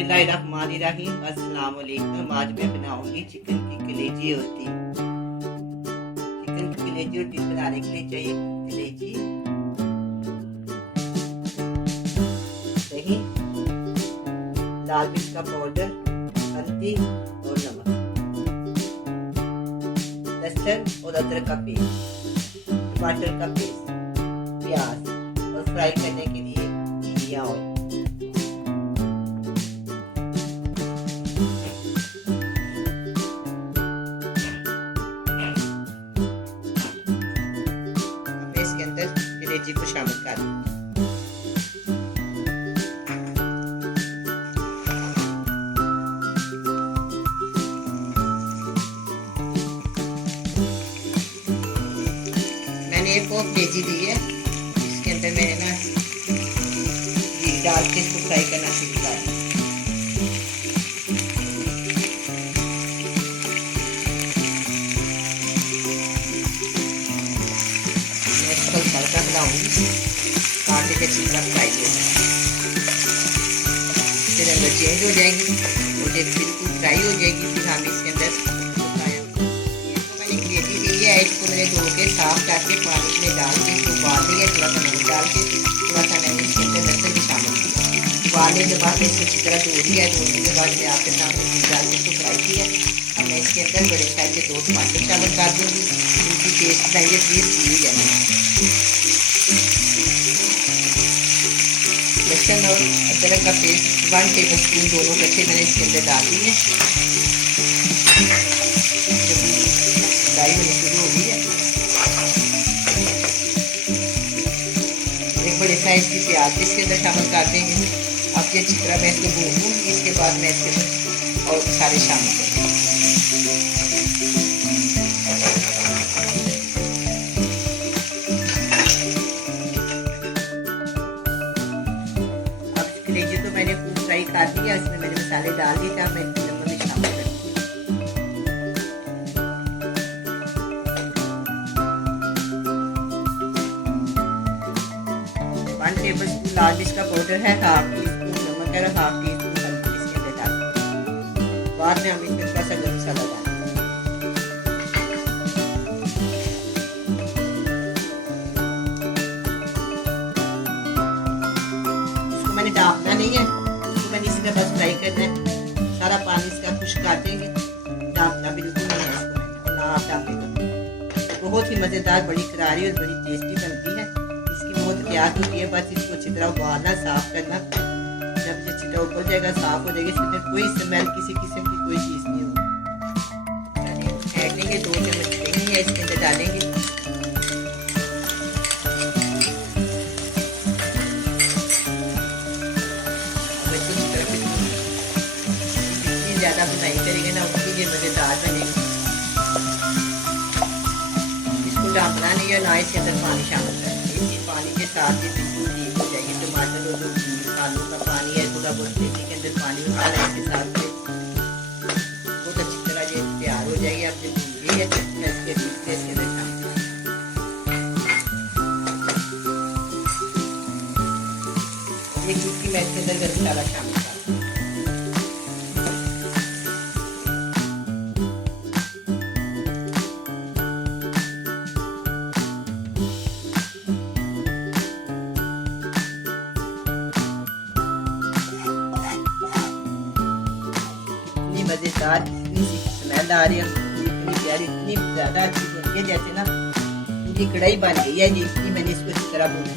बिस्मिल्लाहिर्रहमानिर्रहीम। अस्सलाम वालेकुम। आज मैं बनाऊंगी चिकन की कलेजी रोटी। चिकन की कलेजी रोटी बनाने के लिए चाहिए कलेजी, दही, लाल मिर्च का पाउडर, हल्दी और नमक, लहसुन और अदरक का पेस्ट, टमाटर का पेस्ट, प्याज और फ्राई करने के लिए जीरा ऑयल। इसके अंदर कलेजी को शामिल कर दें। मैंने एक और कलेजी ली है, इसके अंदर मैंने ना घी डाल के इसको फ्राई करना शुरू कर दिया। हल्का बनाऊंगी काटे के अच्छी तरह फ्राई हो जाए, फिर अंदर चेंज हो जाएगी और जब बिल्कुल फ्राई हो जाएगी फिर हम इसके अंदर मैंने कलेजी ली है, इसको मैंने धो के साफ करके पानी में डाल के इसको उबाल लिया, थोड़ा सा नमक डाल के थोड़ा सा मैंने इसके अंदर लहसुन भी शामिल किया। उबालने के बाद इसको अच्छी तरह धो लिया, धोने के बाद मैं आपके सामने घी डाल के इसको फ्राई किया। अब मैं इसके अंदर बड़े साइज के 2 टमाटर शामिल कर दूँगी, उनकी टेस्ट चाहिए टेस्ट दी जाए। लहसुन और अदरक का पेस्ट 1 टेबल स्पून दोनों कच्चे मैंने इसके अंदर डाल दिए। फ्राई होनी शुरू हो गई है। एक बड़े साइज की प्याज इसके अंदर शामिल कर देंगे। अब ये अच्छी तरह मैं इसको भून लूँगी, इसके बाद मैं इसके अंदर और सारे शामिल करूँगी। कलेजी तो मैंने खूब फ्राई कर दिया, इसमें मैंने मसाले डाल दिए थे, मैं इसमें नमक भी शामिल करूँगी। 1 टेबल स्पून लाल मिर्च का पाउडर है, 1/2 टी स्पून नमक है, 1/2 टी स्पून हल्दी इसके अंदर डाल। बाद में हम इसमें थोड़ा सा गरम मसाला डालेंगे। मैंने डालना नहीं है, इसको मैंने इसी में बस फ्राई करना है। सारा पानी इसका खुश्क कर देंगे, डालना बिल्कुल नहीं है इसको, ना आप डालेगा। बहुत ही मज़ेदार, बड़ी करारी और बड़ी टेस्टी बनती है। इसकी बहुत प्याज होती है, बस इसको अच्छी तरह उबालना, साफ करना। जब ये अच्छी तरह उबल जाएगा, साफ हो जाएगी, इसमें कोई स्मेल किसी किस्म की कोई चीज़ नहीं होगी। ऐड लेंगे 2 चम्मच दही है, इसके अंदर डालेंगे। ज़्यादा बुनाई करेंगे ना उतनी ये मज़ेदार बनेगी। इसको डालना नहीं है, ना इसके अंदर पानी शामिल करना है। इसी पानी के साथ ये बिल्कुल ठीक हो जाएगी। टमाटर और जो आलू का पानी है, थोड़ा बहुत कलेजी के अंदर पानी मसाला इसके साथ में बहुत अच्छी तरह ये तैयार हो जाएगी। अब जब भून है मैं इसके बीच से इसके अंदर शामिल एक चुटकी मैं इसके अंदर गरम मसाला शामिल कर। मज़ेदार इतनी सी स्मेल आ रही है, इतनी प्यारी, इतनी ज़्यादा अच्छी बनती है जैसे ना पूरी कढ़ाई बन गई है जी। इसकी मैंने इसको इस तरह भूना।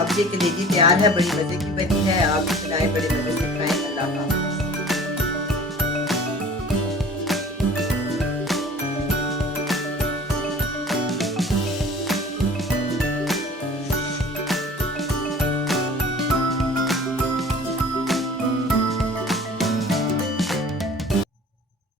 अब ये कलेजी तैयार है, बड़ी मज़े की बनी है। आप भी बनाए, बड़े मज़े से खाएं। अल्लाह हाफ़िज़।